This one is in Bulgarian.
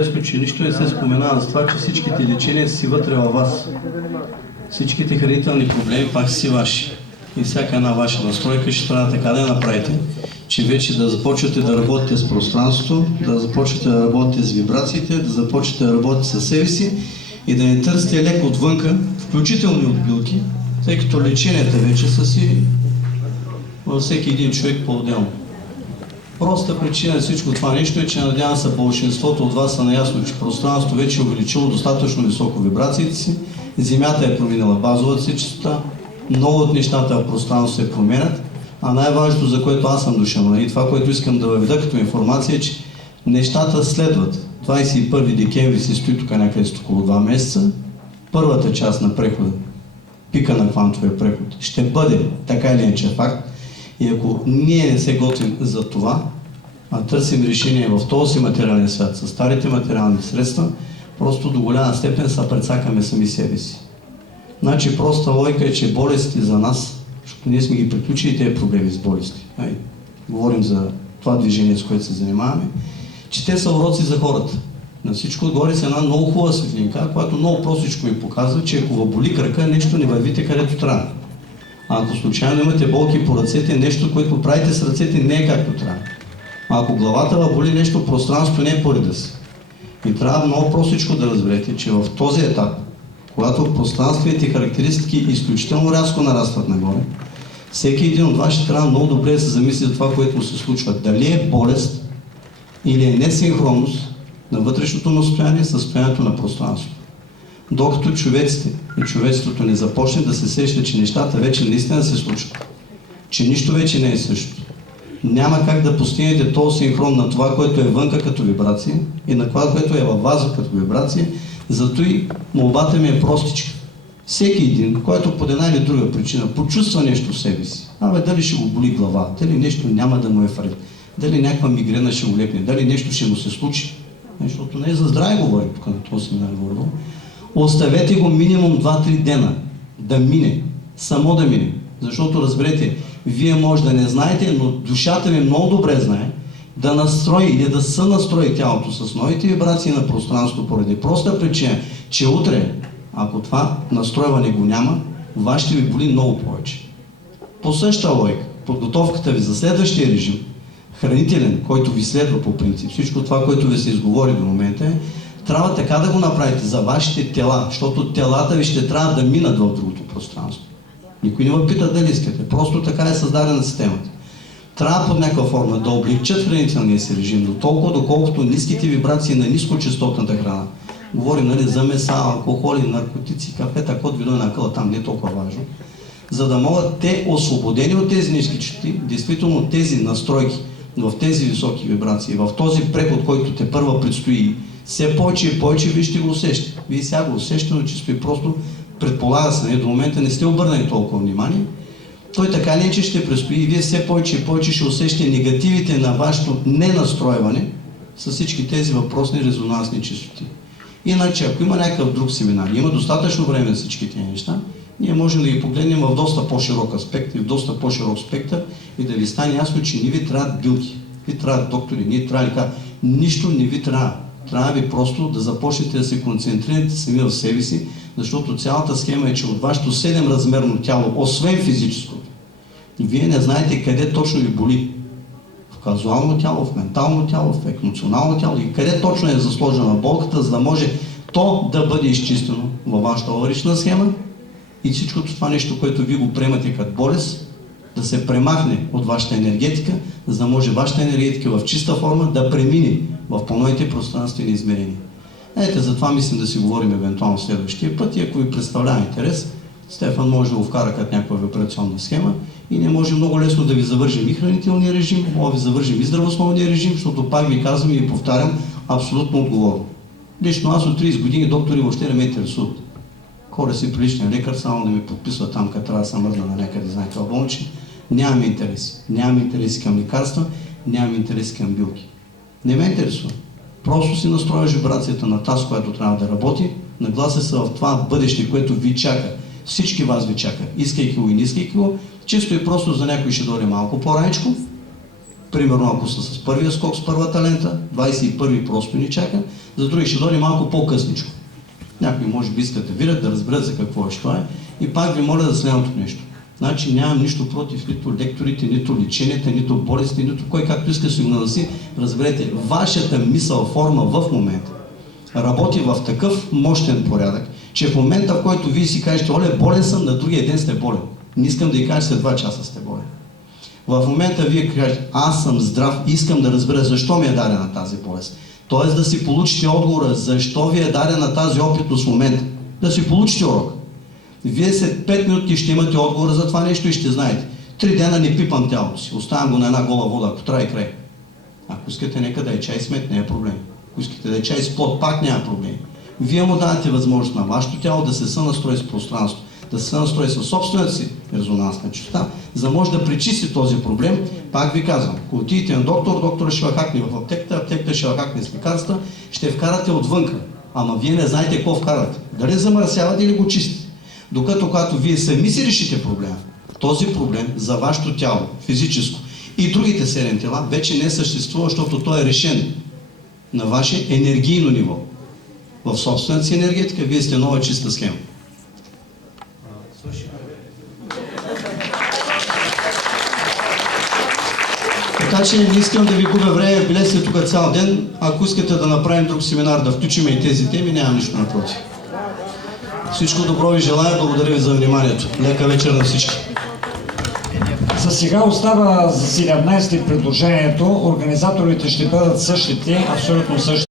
Интересно, че нищо не се споменава за това, че всичките лечения си вътре във вас. Всичките хранителни проблеми пак си ваши. И всяка една ваша настройка ще трябва така да я направите, че вече да започвате да работите с пространството, да започвате да работите с вибрациите, да започвате да работите със себе си и да не търсите леко отвънка, включително и от билки, тъй като леченията вече са си във всеки един човек по-отделно. Проста причина на всичко това нещо е, че надявам се большинството от вас са наясно, че пространството вече е увеличило достатъчно високо вибрациите си, Земята е променила базовата си чистота, много от нещата в пространството се променят, а най-важното, за което аз съм дошъл и това, което искам да въведа като информация, е, че нещата следват. 21 декември се стои тук някъде около 2 месеца, първата част на прехода, пика на квантовия преход, ще бъде така или иначе факт. И ако ние не се готвим за това, а търсим решение в този материален свят с старите материални средства, просто до голяма степен са прецакаме сами себе си. Значи проста логика е, че болестите за нас, защото ние сме ги приключили тези проблеми с болести. Говорим за това движение, с което се занимаваме, че те са уроци за хората. На всичко отгоре са една много хубава светлинка, която много простичко ми показва, че ако ви боли крака, нещо не вървите където трябва. А ако случайно имате болки по ръцете, нещо, което правите с ръцете, не е както трябва. А ако главата ви боли нещо, пространството не е по реда си. И трябва много простичко да разберете, че в този етап, когато пространствените характеристики изключително рязко нарастват нагоре, всеки един от вас ще трябва много добре да се замисли за това, което се случва. Дали е болест или е несинхронност на вътрешното настояние, състоянието на пространството. Докато човеците и човечеството не започне да се сеща, че нещата вече наистина се случват, че нищо вече не е същото. Няма как да постигнете този синхрон на това, което е вънка като вибрация и на това, което е във вас като вибрация, зато и молбата ми е простичка. Всеки един, който по една или друга причина почувства нещо в себе си, дали ще го боли глава, дали нещо няма да му е вред, дали някаква мигрена ще го лепне, дали нещо ще му се случи, защото не е за здраве говорим тук на този семинар говорим. Оставете го минимум 2-3 дена да мине, само да мине. Защото разберете, вие може да не знаете, но душата ви много добре знае да настрои или да сънастрои тялото с новите вибрации на пространството поради проста причина, че утре, ако това настройване го няма, вас ще ви боли много повече. По същата логика, подготовката ви за следващия режим, хранителен, който ви следва по принцип, всичко това, което ви се изговори до момента е, трябва така да го направите за вашите тела, защото телата ви ще трябва да минат в другото пространство. Никой не ме пита дали искате, просто така е създадена системата. Трябва под някаква форма да облегчат хранителния си режим, до толкова, доколкото ниските вибрации на нискочастотната храна. Говорим за меса, алкохоли, наркотици, кафета, код видо на къла, там не е толкова важно. За да могат те, освободени от тези ниски честоти, действително тези настройки в тези високи вибрации, в този преход, който те първа предстои, все повече и повече вие ще го усещате. Вие сега го усещате, но чисто и просто предполага се, до момента не сте обърнали толкова внимание. Той така не, че ще предстои и вие все повече и повече ще усещате негативите на вашето ненастройване с всички тези въпросни резонансни чистоти. Иначе, ако има някакъв друг семинар, има достатъчно време за всички тези неща, ние можем да ги погледнем в доста по-широк аспект и в доста по-широк спектър и да ви стане ясно, че не ви трябват билки, ви трябват доктори, ние трябва да нищо не ви трябва. Трябва ви просто да започнете да се концентрирате сами в себе си, защото цялата схема е, че от вашето 7-размерно тяло, освен физическото, вие не знаете къде точно ви боли. В казуално тяло, в ментално тяло, в емоционално тяло и къде точно е засложена болката, за да може то да бъде изчистено във вашата логична схема и всичкото това нещо, което вие го приемате като болест, да се премахне от вашата енергетика, за да може вашата енергетика в чиста форма да премине в по-новите пространствени измерения. Ето, затова мислим да си говорим евентуално следващия път и ако ви представлява интерес, Стефан може да го вкара като някаква вибрационна схема и не може много лесно да ви завържим и хранителния режим, може да ви завържим и здравословния режим, защото пак ви казвам и повтарям абсолютно отговорно. Лично аз от 30 години доктори въобще не ме интересуват. Хора си при личния лекар, само да ми подписва там, като трябва да съм мръзна на някъде, знаете, в болнични. Нямаме интереси. Нямаме интереси към лекарства, нямаме интереси към билки. Не ме интересува. Просто си настроиш вибрацията на тази, която трябва да работи, наглася се в това бъдеще, което ви чака. Всички вас ви чака, искайки го и не искайки го, чисто и просто за някой ще дойде малко по-раничко. Примерно, ако са с първия скок, с първата лента, 21-и просто ни чака, за други ще дойде малко по-късничко. Някои може би искат да видят, да разберат за какво ще това е. И пак ви моля за следното нещо. Значи нямам нищо против нито лекторите, нито леченията, нито болестите, нито кой както иска си го нагласи. Разберете, вашата мисъл, форма в момента работи в такъв мощен порядък, че в момента, в който вие си кажете, оле, болен съм, на другия ден сте болен. Не искам да ви кажа, след 2 часа сте болен. В момента вие кажете, аз съм здрав, искам да разбера защо ми е дадена тази болест. Тоест да си получите отговора, защо ви е дадена тази опитност в момента. Да си получите урок. Вие след 5 минути ще имате отговора за това нещо и ще знаете. 3 дена не пипам тялото си, оставям го на една гола вода, ако трябва и край. Ако искате нека да е чай с мед, не е проблем. Ако искате да е чай с плод, пак няма проблем. Вие му давате възможност на вашето тяло да се сънастрои с пространство, да се сънастрои със собствената си резонансна честота, за да може да пречисти този проблем. Пак ви казвам, ако отидете на доктор, доктора ще хакне в аптеката, аптеката ще хакне с лекарства, ще вкарате отвънка. Ама вие не знаете какво вкарате. Дали замърсявате или го чистите. Докато когато вие сами си решите проблема, този проблем за вашето тяло, физическо и другите 7 тела вече не съществува, защото той е решен на ваше енергийно ниво. В собствената си енергетика вие сте нова чиста схема. Така че не искам да ви губя време, били сте тук цял ден. Ако искате да направим друг семинар, да включим и тези теми, нямам нищо напротив. Всичко добро ви желая, благодаря ви за вниманието. Лека вечер на всички. За сега остава за 17-ти предложението. Организаторите ще бъдат същите, абсолютно същите.